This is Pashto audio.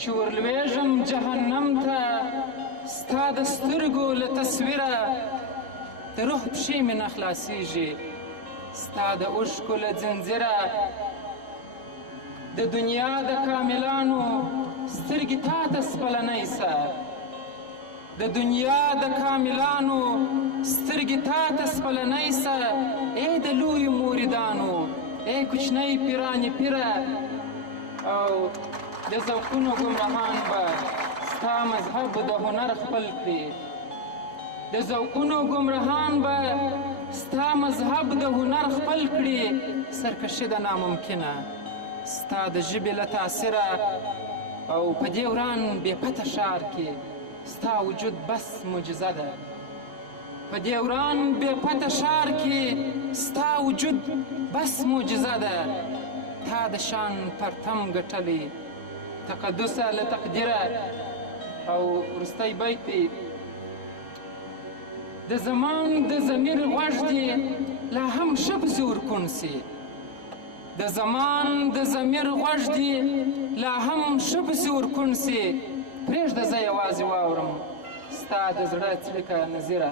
چې ورلویږم جهنم ته ستا د سترګو له تصویره د روح پښې مې نه خلاصیږي ستا د اوښکو له ځنځیره د دنیا د کاملانو سترګې تا ته سپلنی سه د دنیا د کاملانو سترګې تا ته سپلنی سه ای د لویو موریدانو ای کوچنی پیرانې پیره او د ذوقونو ګمراهان به ستا مذهب د هنر خپل کړي د ذوقونو ګمراهان به ستا مذهب د هنر خپل کړي سرکشي د ناممکنه ستا د ژبې له تاثیره او په دې وران بې پته ښار کې ستا وجود بس معجزه ده په دې وران بې پته ښار کې ستا وجود بس معجزه ده تا د شان پرتم ګټلی تقدسه له تقدیره او وروستی بیت دی د زمان د ضمیر غوږ دې لا هم ښه پسې ورکون سي د زمان د ضمیر غوږ دې لا هم ښه پسې ورکون سي پرېږده زه یوازې واورم ستا د زړه څړیکه نظیره